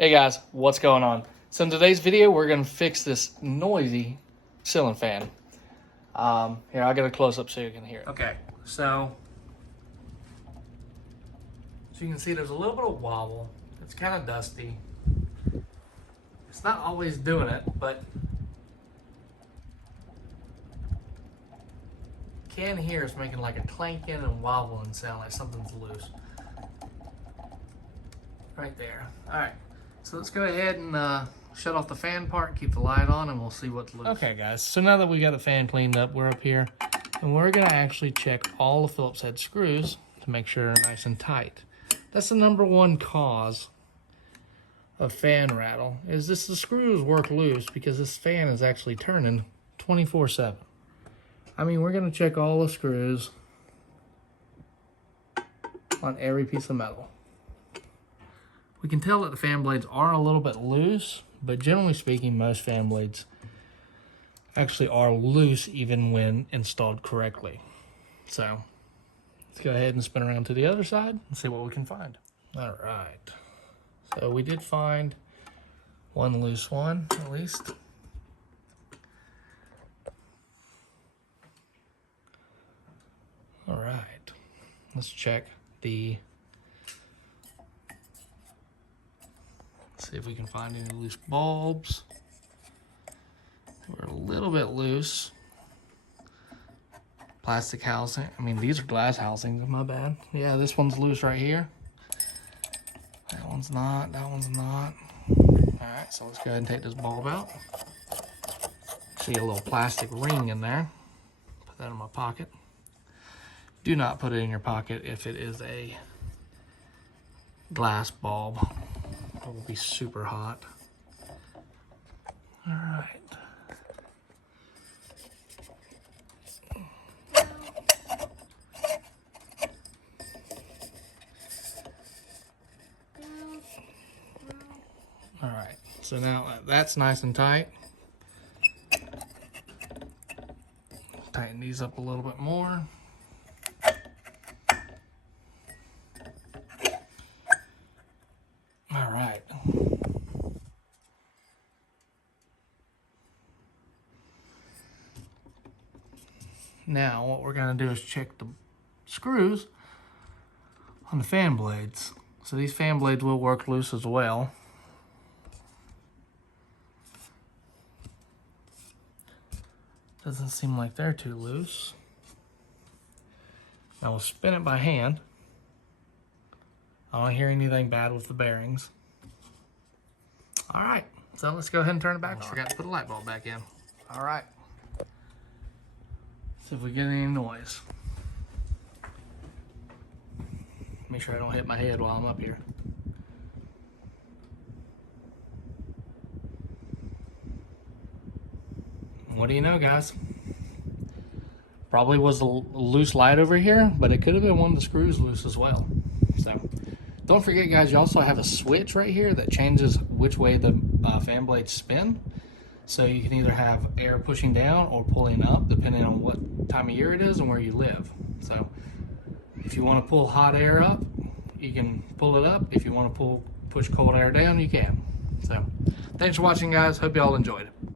Hey guys, what's going on? So in today's video, we're going to fix this noisy ceiling fan. Here, I'll get a close up so you can hear it. Okay, so you can see there's a little bit of wobble. It's kind of dusty. It's not always doing it, but you can hear it's making like a clanking and wobbling sound, like something's loose. Right there. All right. So let's go ahead and shut off the fan part, keep the light on, and we'll see what's loose. Okay guys, so now that we got the fan cleaned up, we're up here, and we're gonna actually check all the Phillips head screws to make sure they're nice and tight. That's the #1 cause of fan rattle, is the screws work loose because this fan is actually turning 24/7. I mean, we're gonna check all the screws on every piece of metal. We can tell that the fan blades are a little bit loose, but generally speaking, most fan blades actually are loose even when installed correctly. So let's go ahead and spin around to the other side and see what we can find. All right. So we did find one loose one, at least. All right. Let's check the... See if we can find any loose bulbs. We're a little bit loose. Plastic housing. I mean, these are glass housings, my bad. Yeah, this one's loose right here. That one's not, that one's not. All right, so let's go ahead and take this bulb out. See a little plastic ring in there. Put that in my pocket. Do not put it in your pocket if it is a glass bulb. It will be super hot. All right. All right, so now that's nice and tight. Tighten these up a little bit more. All right. Now what we're gonna do is check the screws on the fan blades. So these fan blades will work loose as well. Doesn't seem like they're too loose. Now we'll spin it by hand. I don't hear anything bad with the bearings. All right, so let's go ahead and turn it back on. Forgot to put a light bulb back in. All right. See if we get any noise. Make sure I don't hit my head while I'm up here. What do you know, guys? Probably was a loose light over here, but it could have been one of the screws loose as well. So don't forget, guys, you also have a switch right here that changes which way the fan blades spin. So you can either have air pushing down or pulling up, depending on what time of year it is and where you live. So if you want to pull hot air up, you can pull it up. If you want to push cold air down, you can. So thanks for watching, guys. Hope you all enjoyed.